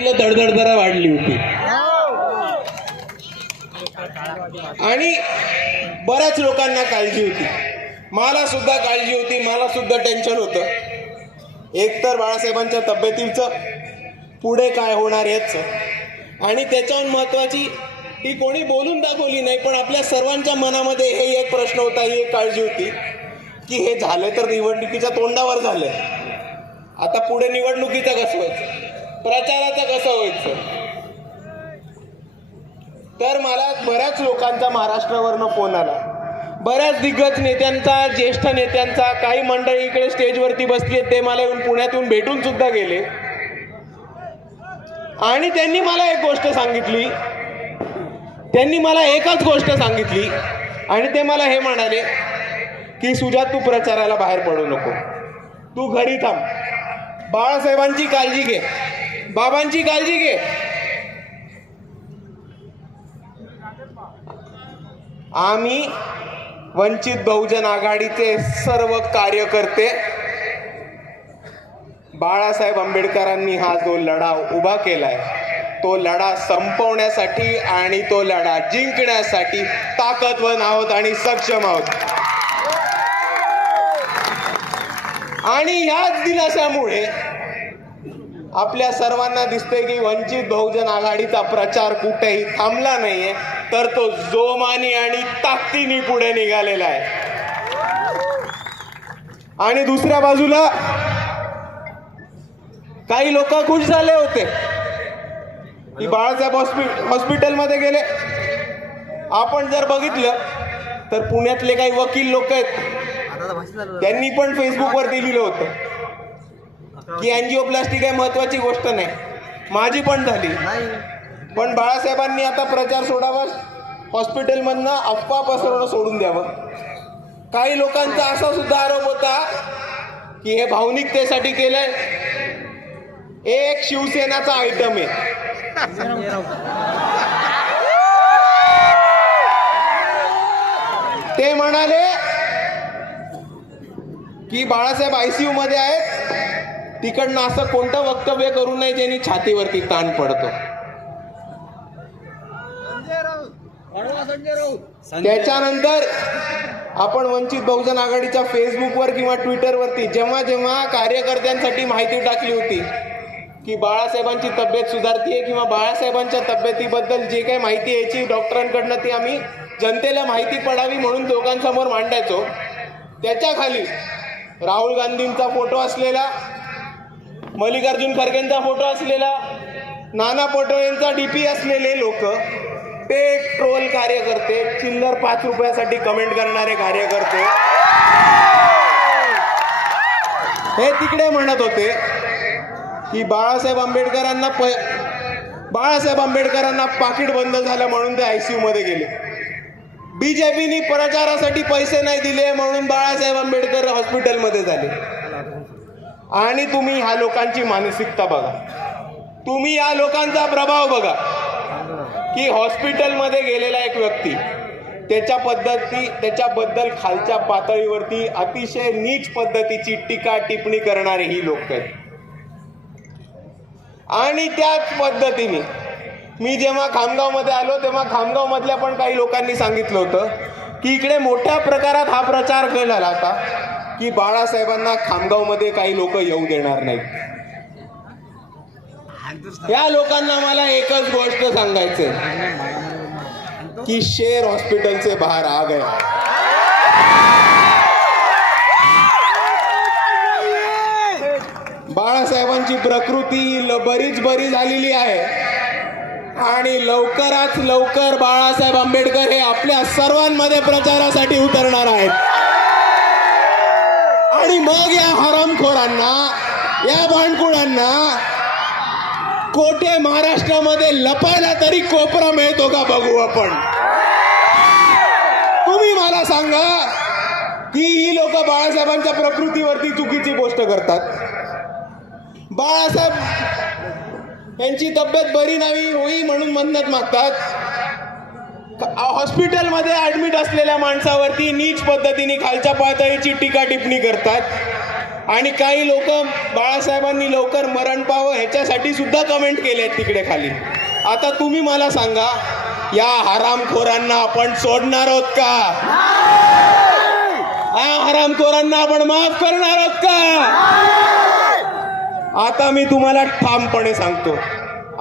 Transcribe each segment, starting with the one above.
हार्टबीटला धडधड जरा वाढली होती आणि बऱ्याच लोकांना काळजी होती. मला सुद्धा काळजी होती, मला सुद्धा टेन्शन होतं. एक तर बाळासाहेबांच्या तब्येतीचं, पुढे काय होणार याचं, आणि त्याच्याहून महत्वाची ही कोणी बोलून दाखवली नाही, पण आपल्या सर्वांच्या मनामध्ये हे एक प्रश्न होता, ही एक काळजी होती की हे झालं तर निवडणुकीच्या तोंडावर झालंय, आता पुढे निवडणुकीचं कसं व्हायचं, प्रचाराचं कसं व्हायचं. तर मला बऱ्याच लोकांचा महाराष्ट्रावरनं फोन आला, बऱ्याच दिग्गज नेत्यांचा, ज्येष्ठ नेत्यांचा. काही मंडळी इकडे स्टेजवरती बसली आहेत, ते मला येऊन पुण्यातून भेटून सुद्धा गेले आणि त्यांनी मला एक गोष्ट सांगितली, त्यांनी मला एकच गोष्ट सांगितली आणि ते मला हे म्हणाले की सुजात, तू प्रचाराला बाहेर पडू नको, तू घरी थांब, बाळासाहेबांची काळजी घे, बाबांची काळजी घे. आम्ही वंचित बहुजन आघाडीचे सर्व कार्यकर्ते बाळासाहेब आंबेडकरांनी हा जो लढा उभा केलाय, तो लढा संपवण्यासाठी आणि तो लढा जिंकण्यासाठी ताकदवान आहोत आणि सक्षम आहोत. आणि याच दिलासामुळे आपल्या सर्वांना दिसतंय की वंचित बहुजन आघाडीचा प्रचार कुठेही थांबला नाहीये, तर तो जोमाने आणि ताकदीने पुढे निघालेला आहे. आणि दुसऱ्या बाजूला काही लोक खुश झाले होते की बाळासाहेब हॉस्पिटलमध्ये गेले. आपण जर बघितलं तर पुण्यातले काही वकील लोक आहेत, त्यांनी पण फेसबुकवरती लिहिलं होतं की अँजिओप्लास्टी काही महत्वाची गोष्ट नाही, माझी पण झाली, पण बाळासाहेबांनी आता प्रचार सोडावा, हॉस्पिटलमधनं अफवा पसरवणं सोडून द्यावं. काही लोकांचा असा सुद्धा आरोप होता की हे भावनिकतेसाठी केलंय, एक शिवसेनाचा आयटम आहे. ते म्हणाले की बाळासाहेब आयसीयू मध्ये आहेत, तिकडनं असं कोणतं वक्तव्य करू नये ज्यांनी छातीवरती ताण पडतो. त्याच्यानंतर आपण वंचित बहुजन आघाडीच्या फेसबुकवर किंवा ट्विटरवरती जेव्हा जेव्हा कार्यकर्त्यांसाठी माहिती टाकली होती की बाळासाहेबांची तब्येत सुधारतीये किंवा बाळासाहेबांच्या तब्येतीबद्दल जे काही माहिती यायची डॉक्टरांकडनं, ती आम्ही जनतेला माहिती पडावी म्हणून लोकांसमोर मांडायचो. त्याच्या खाली राहुल गांधींचा फोटो असलेला, मल्लिकार्जुन खरगेंचा फोटो असलेला, नाना पटोलेंचा डीपी असलेले लोक, ते ट्रोल कार्यकर्ते, चिल्लर 5 रुपयासाठी कमेंट करणारे कार्यकर्ते, हे तिकडे म्हणत होते की बाळासाहेब आंबेडकरांना पाकिट बंद झालं म्हणून ते आयसीयू मध्ये गेले, बीजेपीनी प्रचारासाठी पैसे नाही दिले म्हणून बाळासाहेब आंबेडकर हॉस्पिटलमध्ये झाले. आणि तुम्ही ह्या लोकांची मानसिकता बघा, तुम्ही या लोकांचा प्रभाव बघा की हॉस्पिटलमध्ये गेलेला एक व्यक्ती, त्याच्याबद्दल खालच्या पातळीवरती अतिशय नीच पद्धतीची टीका टिप्पणी करणारे ही लोक आहेत. आणि त्याच पद्धतीने मी जेव्हा खामगावमध्ये आलो तेव्हा खामगावमधल्या पण काही लोकांनी सांगितलं होतं की इकडे मोठ्या प्रकारात हा प्रचार केला होता की बाळासाहेबांना खामगावमध्ये काही लोक येऊ देणार नाहीत. या लोकांना मला एकच गोष्ट सांगायचंय की शेर हॉस्पिटल से बाहर आ गया. बाळासाहेबांची प्रकृती बरीच बरी झालेली आहे आणि लवकरात लवकर बाळासाहेब आंबेडकर हे आपल्या सर्वांमध्ये प्रचारासाठी उतरणार आहेत. आणि मग या हरामखोरांना, या भांडकुळांना कोठे महाराष्ट्रामध्ये लपायला तरी कोपरा मिळतो का बघू आपण. तुम्ही मला सांगा की ही लोक बाळासाहेबांच्या प्रकृतीवरती चुकीची गोष्ट करतात. बाळासाहेब यांची तब्येत बरी नाही होई म्हणून मन्नत मागतात. हॉस्पिटलमध्ये ऍडमिट असलेल्या माणसावरती नीच पद्धतीने खालच्या पातळीची टीका टिप्पणी करतात. आणि काही लोक बाळासाहेबांनी लवकर मरण पाहावं ह्याच्यासाठी सुद्धा कमेंट केले तिकडे खाली. आता तुम्ही मला सांगा, या हरामखोरांना आपण सोडणार आहोत का? हरामखोरांना आपण माफ करणार आहोत का? आता मी तुम्हाला ठामपणे सांगतो,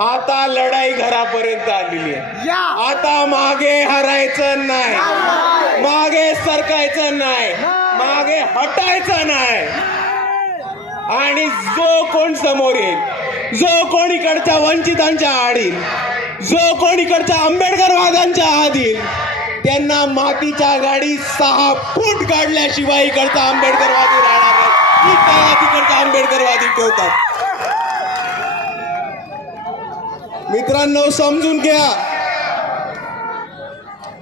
आता लढाई घरापर्यंत आलेली आहे. आता मागे हरायचं नाही, मागे सरकायचं नाही, मागे हटायचं नाही. आणि जो कोण समोर येईल, जो कोण इकडच्या वंचितांच्या आड येईल, जो कोण इकडच्या आंबेडकरवादांच्या आड येईल, त्यांना मातीच्या गाडी 6 फूट काढल्याशिवाय इकडचा आंबेडकरवादी राहणार नाही. तिकडचा आंबेडकरवादी ठेवतात. मित्रांनो समजून घ्या,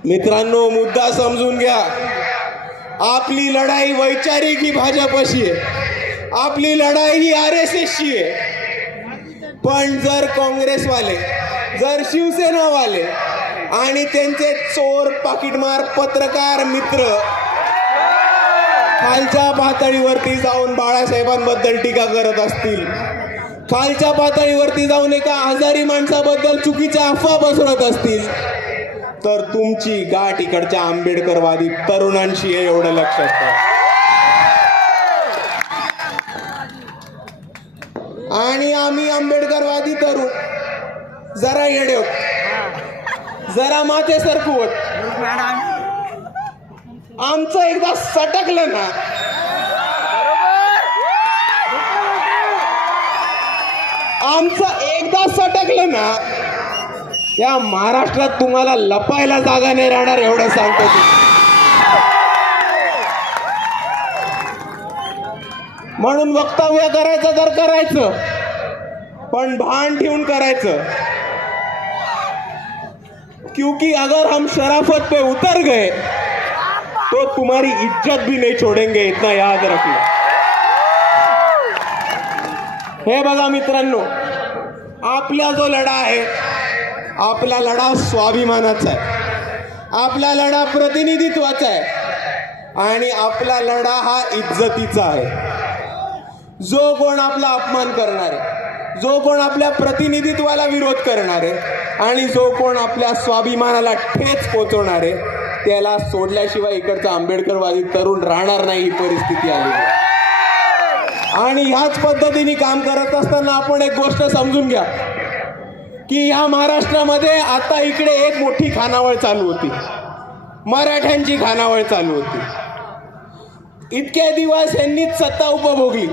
मित्रांनो मुद्दा समजून घ्या. आपली लढाई वैचारिक ही भाजपशी आहे, आपली लढाई ही RSSची आहे. पण जर काँग्रेसवाले, जर शिवसेनावाले आणि त्यांचे चोर पाकिटमार पत्रकार मित्र खालच्या पातळीवरती जाऊन बाळासाहेबांबद्दल टीका करत असतील, खालच्या पातळीवरती जाऊन एका आजारी माणसाबद्दल चुकीच्या अफवा पसरवत असतील, तर तुमची गाठ इकडच्या आंबेडकरवादी तरुणांशी आहे, एवढं लक्षात ठेवा. आणि आम्ही आंबेडकरवादी तरुण जरा येडे होत, जरा माथे सरकू होत. आमचं एकदा सटकलं ना, आमचं एकदा सटकलं ना, या महाराष्ट्रात तुम्हाला लपायला जागा नाही राहणार, एवढं सांगतो. म्हणून वक्तव्य करायचं तर करायचं, पण भान ठेवून करायचं. क्योंकि अगर हम शराफत पे उतर गए तो तुम्हारी इज्जत भी नहीं छोड़ेंगे, इतना याद रखना. हे बघा मित्रांनो, आपला जो लढा आहे, आपला लढा स्वाभिमानाचा आहे, आपला लढा प्रतिनिधित्वाचा आहे आणि आपला लढा हा इज्जतीचा आहे. जो कोण आपला अपमान करणार आहे, जो कोण आपल्या प्रतिनिधित्वाला विरोध करणार आहे आणि जो कोण आपल्या स्वाभिमानाला ठेच पोचवणार आहे, त्याला सोडल्याशिवाय इकडचा आंबेडकरवादी तरुण राहणार नाही, ही परिस्थिती आली आहे. आणि ह्याच पद्धतीने काम करत असताना आपण एक गोष्ट समजून घ्या की ह्या महाराष्ट्रामध्ये आता इकडे एक मोठी खानावळ चालू होती, मराठ्यांची खानावळ चालू होती. इतके दिवस यांनीच सत्ता उपभोगली,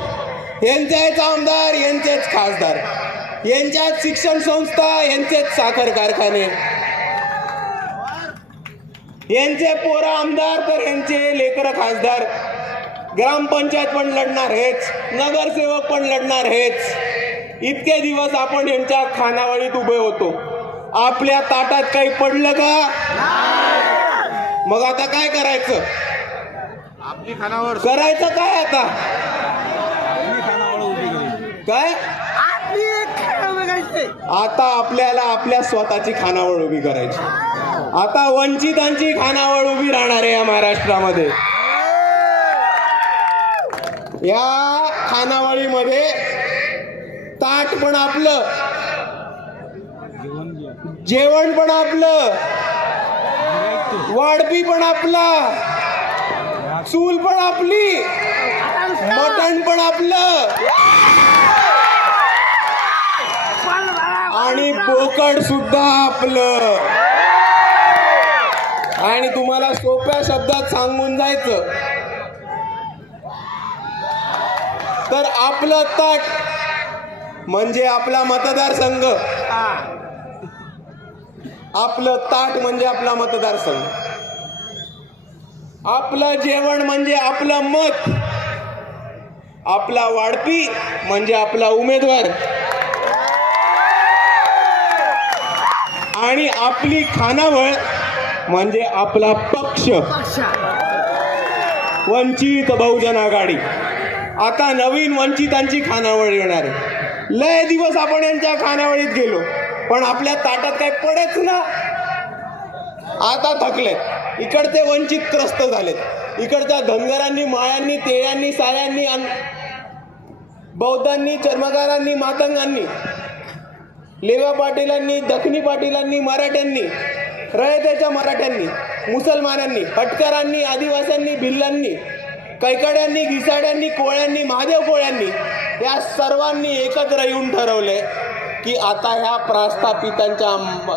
यांचेच आमदार, यांचेच खासदार, यांच्याच शिक्षण संस्था, यांचेच साखर कारखाने, यांचे पोरं आमदार तर यांचे लेकरं खासदार, ग्रामपंचायत पण लढणार हेच, नगरसेवक पण लढणार हेच. इतके दिवस आपण यांच्या खानावळीत उभे होतो, आपल्या ताटात काही पडलं का? मग आता काय करायचं? आपली खानावळ करायचं काय आता? काय आता आपल्याला आपल्या स्वतःची खानावळ उभी करायची. आता वंचितांची खानावळ उभी राहणार आहे या महाराष्ट्रामध्ये. या खानावळीमध्ये ताट पण आपलं, जेवण पण आपलं, वाढपी पण आपला, चूल पण आपली, मटण पण आपलं आणि बोकड सुद्धा आपलं. आणि तुम्हाला सोप्या शब्दात सांगून जायचं तर आपलं ताट म्हणजे आपला मतदारसंघ, आपलं ताट म्हणजे आपला मतदारसंघ, आपलं जेवण म्हणजे आपलं मत, आपला वाढपी म्हणजे आपला उमेदवार आणि आपली खानावळ म्हणजे आपला पक्ष, वंचित बहुजन आघाडी. आता नवीन वंचितांची खानावळ येणार आहे. लय दिवस आपण यांच्या खानावळीत गेलो पण आपल्या ताटात काय पडेच ना. आता थकले, इकडचे वंचित त्रस्त झालेत, इकडच्या धनगरांनी, माळ्यांनी, तेळ्यांनी, सायांनी बौद्धांनी, चर्मकारांनी, मातंगांनी, लेवा पाटीलांनी, दखनी पाटीलांनी, मराठ्यांनी, रयतेच्या मराठ्यांनी, मुसलमानांनी, हटकरांनी, आदिवासींनी, भिल्लांनी, कैकड्यांनी, घिसाड्यांनी, कोळ्यांनी, महादेव कोळ्यांनी या सर्वांनी एकत्र येऊन ठरवले की आता ह्या प्रस्थापितांच्या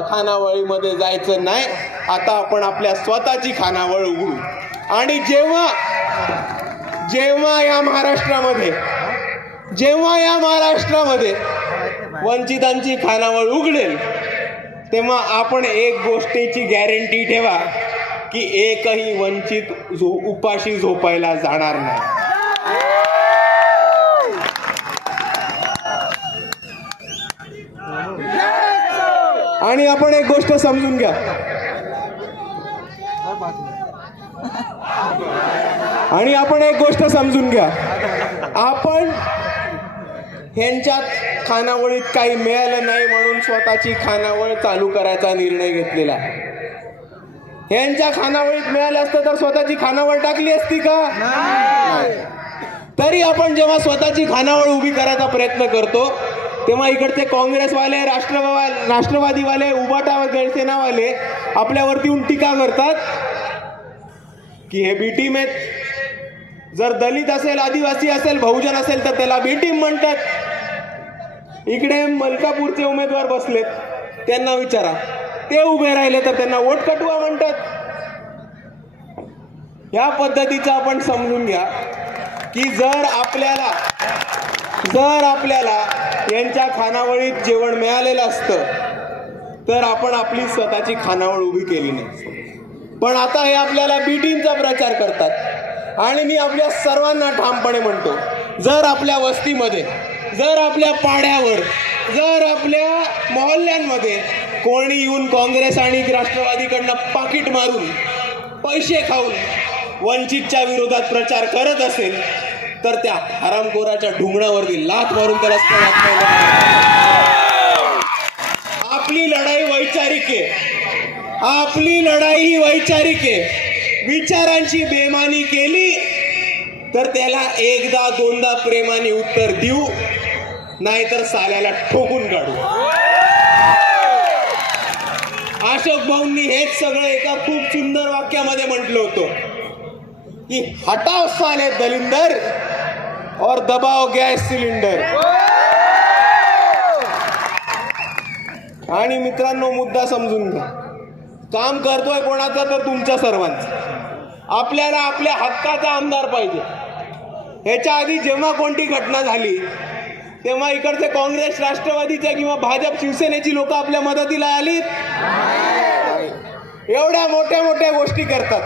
खानावळीमध्ये जायचं नाही, आता आपण आपल्या स्वतःची खानावळ उघडू. आणि जेव्हा या महाराष्ट्रामध्ये वंचितांची खानावळ उघडेल तेव्हा आपण एक गोष्टीची गॅरंटी ठेवा की एकही वंचित उपाशी झोपायला जाणार नाही. आणि आपण एक गोष्ट समजून घ्या, आपण ह्यांच्यात खानावळीत काही मिळालं नाही म्हणून स्वतःची खानावळ चालू करायचा निर्णय घेतलेला आहे. ह्यांच्या खानावळीत मिळालं असतं तर स्वतःची खानावळ टाकली असती का? नाही. तरी आपण जेव्हा स्वतःची खानावळ उभी करायचा प्रयत्न करतो तेव्हा इकडचे काँग्रेसवाले, राष्ट्रवादीवाले, उबाटा जळसेनावाले आपल्यावरती येऊन टीका करतात की हे बी टीम आहेत. जर दलित असेल, आदिवासी असेल, बहुजन असेल तर त्याला बी टीम म्हणतात. इकडे मलकापूरचे उमेदवार बसलेत, त्यांना विचारा, ते उभे राहिले तर त्यांना वोट कटवा म्हणतात. या पद्धतीचं आपण समजून घ्या की जर आपल्याला यांच्या खानावळीत जेवण मिळालेलं असतं तर आपण आपली स्वतःची खानावळ उभी केली नाही. पण आता हे आपल्याला बी टीमचा प्रचार करतात. आणि मी आपल्या सर्वांना ठामपणे म्हणतो, जर आपल्या वस्तीमध्ये, जर आपल्या पाड्यावर, जर आपल्या मोहल्ल्यांमध्ये कोणी येऊन काँग्रेस आणि राष्ट्रवादीकडनं पाकिट मारून, पैसे खाऊन वंचितच्या विरोधात प्रचार करत असेल तर त्या हरामखोराच्या ढुंगणावरती लाथ मारून त्याला आपली लढाई वैचारिक आहे. विचारांची बेमानी केली तर त्याला एकदा दोनदा प्रेमाने उत्तर देऊ, नाहीतर साल्याला ठोकून काढू. अशोक भाऊंनी हेच सगळं एका खूप सुंदर वाक्यामध्ये म्हटलं होतं की हटाओ साले दलिंदर और दबाओ गॅस सिलेंडर. आणि मित्रांनो, मुद्दा समजून घ्या, काम करतोय कोणाचा तर तुमच्या सर्वांचं. आपल्याला आपल्या हक्काचा आमदार पाहिजे. ह्याच्या आधी जेव्हा कोणती घटना झाली तेव्हा इकडचे काँग्रेस, राष्ट्रवादीचे किंवा भाजप, शिवसेनेची लोक आपल्या मदतीला आलीत. एवढ्या मोठ्या गोष्टी करतात.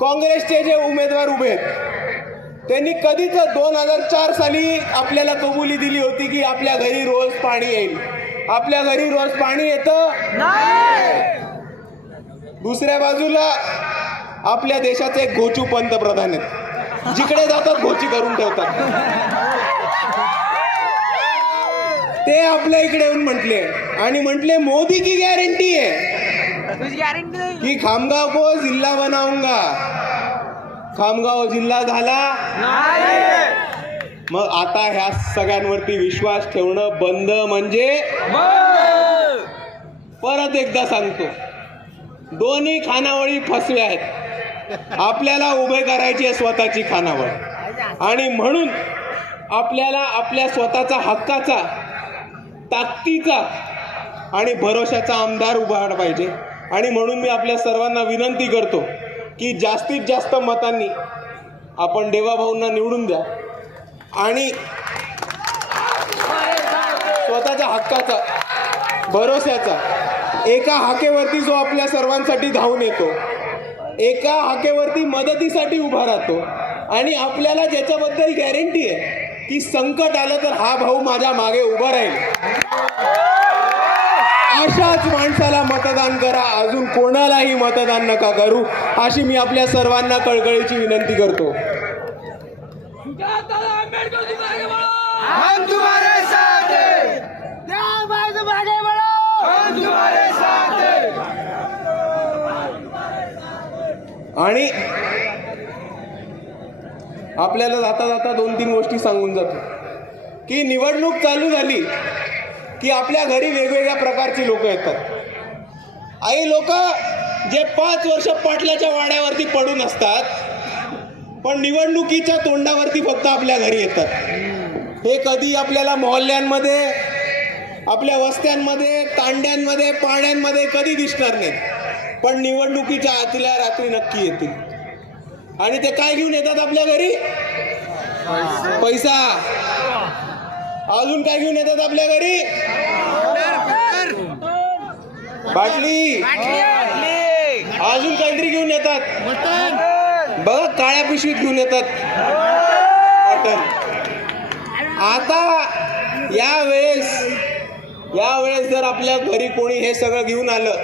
काँग्रेसचे जे उमेदवार उभे आहेत त्यांनी कधीच 2004 साली आपल्याला कबुली दिली होती की आपल्या घरी रोज पाणी येईल. आपल्या घरी रोज पाणी येतं. दुसऱ्या बाजूला आपल्या देशाचे घोचू पंतप्रधान आहेत, जिकडे जातात घोची करून ठेवतात. ते आपल्या इकडे येऊन म्हटले मोदी की गॅरंटी है कि खामगाव को जिल्हा बनाऊंगा. खामगाव जिल्हा झाला मग आता ह्या सगळ्यांवरती विश्वास ठेवणं बंद म्हणजे, परत एकदा सांगतो, दोन्ही खानावळी फसव्या आहेत. आपल्याला उभे करायची आहे स्वतःची खानावळ. आणि म्हणून आपल्याला आपल्या स्वतःचा हक्काचा, ताकदीचा आणि भरोशाचा आमदार उभारला पाहिजे. आणि म्हणून मी आपल्या सर्वांना विनंती करतो की जास्तीत जास्त मतांनी आपण देवाभाऊंना निवडून द्या आणि स्वतःच्या हक्काचा, भरोशाचा, एका हाकेवरती जो आपल्या सर्वांसाठी धावून येतो, एका हाकेवरती मदतीसाठी उभा राहतो आणि आपल्याला ज्याच्याबद्दल गॅरंटी आहे की संकट आलं तर हा भाऊ माझ्या मागे उभा राहील, अशाच माणसाला मतदान करा. अजून कोणालाही मतदान नका करू, अशी मी आपल्या सर्वांना कळकळीची विनंती करतो. हम तुम्हारे साथ हैं, क्या बात आगे बढ़ो, हम तुम्हारे साथ हैं. आणि आपल्याला जाता जाता 2-3 गोष्टी सांगून जातो. की निवडणूक चालू झाली की आपल्या घरी वेगवेगळ्या प्रकारची लोक येतात. आई लोक जे 5 वर्ष पाटलाच्या वाड्यावरती पडून असतात, पण निवडणुकीच्या तोंडावरती फक्त आपल्या घरी येतात. हे कधी आपल्याला मोहल्ल्यांमध्ये, आपल्या वस्त्यांमध्ये, तांड्यांमध्ये, पाड्यांमध्ये कधी दिसणार नाही, पण निवडणुकीच्या आतल्या रात्री नक्की येतील. आणि ते काय घेऊन येतात आपल्या घरी? पैसा. अजून काय घेऊन येतात आपल्या घरी? बाटली. अजून काहीतरी घेऊन येतात बघा, काळ्या पिशवीत घेऊन येतात मटण. आता यावेळेस जर आपल्या घरी कोणी हे सगळं घेऊन आलं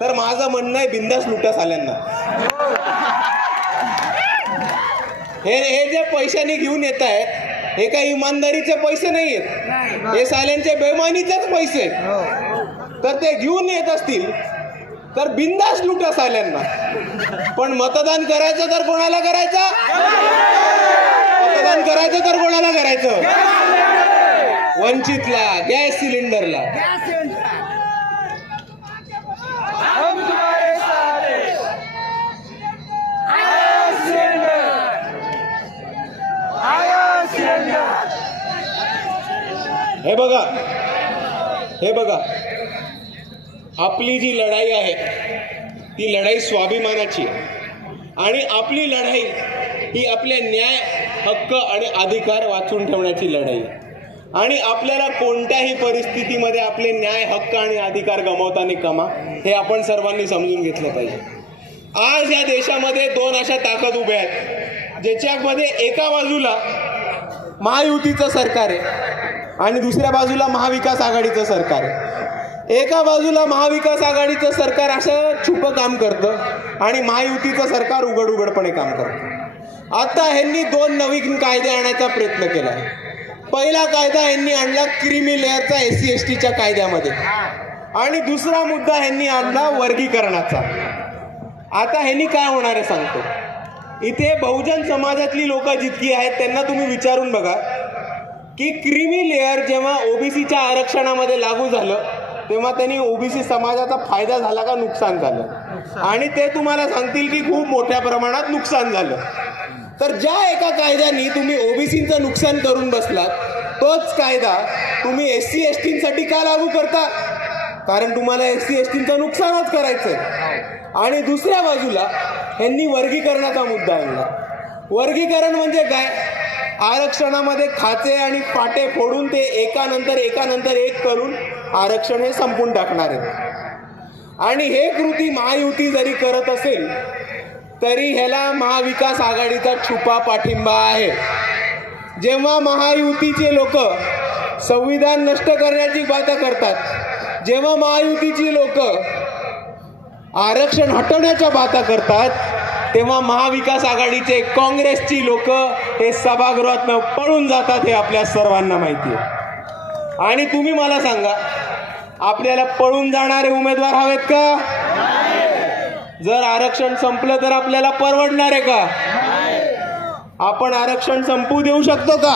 तर माझं म्हणणं आहे बिंदास लुटा साल्यांना. हे जे पैशाने घेऊन येत आहेत हे काही इमानदारीचे पैसे नाही आहेत, हे साल्यांचे बेईमानीचेच पैसे. तर ते घेऊन येत असतील तर बिंदास लुटा साल्यांना. पण मतदान करायचं तर कोणाला करायचं? मतदान करायचं तर कोणाला करायचं? वंचितला, गॅस सिलेंडरला. हे बघा, आपली जी लढाई आहे ती लढाई स्वाभिमानाची आहे. आणि आपली लढाई ही आपले न्याय, हक्क आणि अधिकार वाचून ठेवण्याची लढाई आहे. आणि आपल्याला कोणत्याही परिस्थितीमध्ये आपले न्याय, हक्क आणि अधिकार गमावताना कामा हे आपण सर्वांनी समजून घेतलं पाहिजे. आज या देशामध्ये 2 अशा ताकद उभ्या आहेत ज्याच्यामध्ये एका बाजूला महायुतीचं सरकार आहे आणि दुसऱ्या बाजूला महाविकास आघाडीचं सरकार आहे. एका बाजूला महाविकास आघाडीचं सरकार असं छुपं काम करतं आणि महायुतीचं सरकार उघडपणे काम करतं. आता ह्यांनी 2 नवीन कायदे आणायचा प्रयत्न केला. पहिला कायदा ह्यांनी आणला क्रीमी लेअरचा SC STच्या कायद्यामध्ये, आणि दुसरा मुद्दा ह्यांनी आणला वर्गीकरणाचा. आता ह्यांनी काय होणार आहे सांगतो. इथे बहुजन समाजातली लोक जितकी आहेत त्यांना तुम्ही विचारून बघा की क्रीमी लेअर जेव्हा ओबीसीच्या आरक्षणामध्ये लागू झालं तेव्हा त्यांनी ओबीसी समाजाचा फायदा झाला का नुकसान झालं? आणि ते तुम्हाला सांगतील की खूप मोठ्या प्रमाणात नुकसान झालं. तर ज्या एका कायद्याने तुम्ही ओबीसीचं नुकसान करून बसलात तोच कायदा तुम्ही SC STसाठी का लागू करता? कारण तुम्हाला SC STचं नुकसानच करायचंय. आणि दुसऱ्या बाजूला ह्यांनी वर्गीकरणाचा मुद्दा आणला. वर्गीकरण म्हणजे काय? आरक्षणामध्ये खाचे आणि पाटे फोडून ते एकानंतर एक करून आरक्षण हे संपून टाकणार आहे. आणि हे कृती महायुती जरी करत असेल तरी ह्याला महाविकास आघाडीचा छुपा पाठिंबा आहे. जेव्हा महायुतीचे लोक संविधान नष्ट करण्याची बात करतात, जेव्हा महायुतीची लोक आरक्षण हटवण्याच्या बाता करतात, तेव्हा महाविकास आघाडीचे काँग्रेसची लोक हे सभागृहातनं पळून जातात हे आपल्या सर्वांना माहिती आहे. आणि तुम्ही मला सांगा, आपल्याला पळून जाणारे उमेदवार हवेत का? जर आरक्षण संपलं तर आपल्याला परवडणार आहे का? आपण आरक्षण संपू देऊ शकतो का?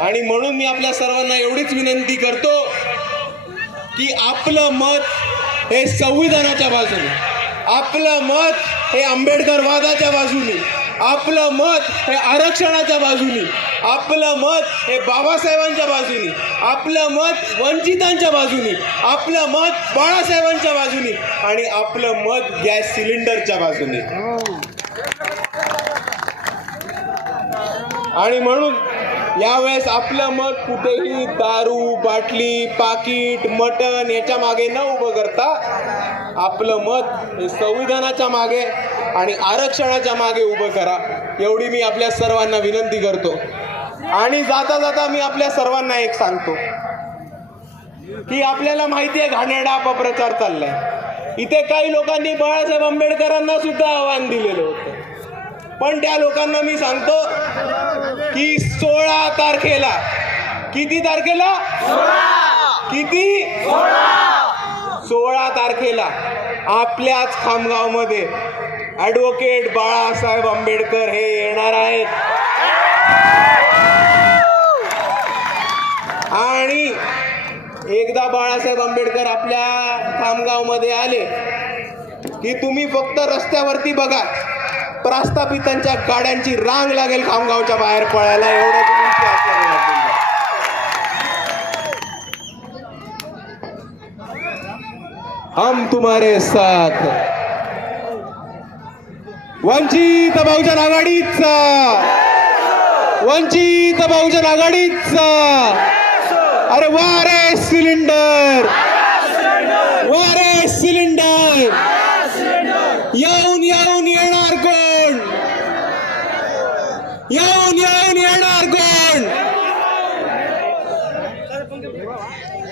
आणि म्हणून मी आपल्या सर्वांना एवढीच विनंती करतो की आपलं मत हे संविधानाच्या बाजूने, आपलं मत हे आंबेडकरवादाच्या बाजूने, आपलं मत हे आरक्षणाच्या बाजूने, आपलं मत हे बाबासाहेबांच्या बाजूने, आपलं मत वंचितांच्या बाजूने, आपलं मत बाळासाहेबांच्या बाजूने आणि आपलं मत गॅस सिलेंडरच्या बाजूने. आणि म्हणून यावेळेस आपलं मत कुठेही दारू, बाटली, पाकिट, मटण याच्या मागे न उभं करता आपलं मत हे संविधानाच्या मागे आणि आरक्षणाच्या मागे उभं करा, एवढी मी आपल्या सर्वांना विनंती करतो. आणि जाता जाता मी आपल्या सर्वांना एक सांगतो की आपल्याला माहिती आहे घाणेरडा अपप्रचार चाललाय. इथे काही लोकांनी बाळासाहेब आंबेडकरांना सुद्धा आव्हान दिलेलं होतं, पण त्या लोकांना मी सांगतो की 16 तारखेला, किती तारखेला? किती? 16 तारखेला आपल्याच खामगावमध्ये ॲडव्होकेट बाळासाहेब आंबेडकर हे येणार आहेत. आणि एकदा बाळासाहेब आंबेडकर आपल्या खामगावमध्ये आले की तुम्ही फक्त रस्त्यावरती बघा, प्रस्थापितांच्या गाड्यांची रांग लागेल खामगावच्या बाहेर पळायला, एवढं तुम्ही इतिहास लागेल. हम तुम्हारे साथ. वंचित बहुजन आघाडीचा, वंचित बहुजन आघाडीचा. अरे वा रे सिलेंडर, वा रे सिलेंडर. येऊन येऊन येणार कोण, येऊन येऊन येणार कोण.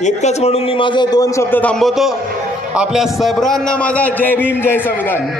इतकंच म्हणून मी माझे 2 शब्द थांबवतो. आपल्या सर्वांना माझा जय भीम जय संविधान.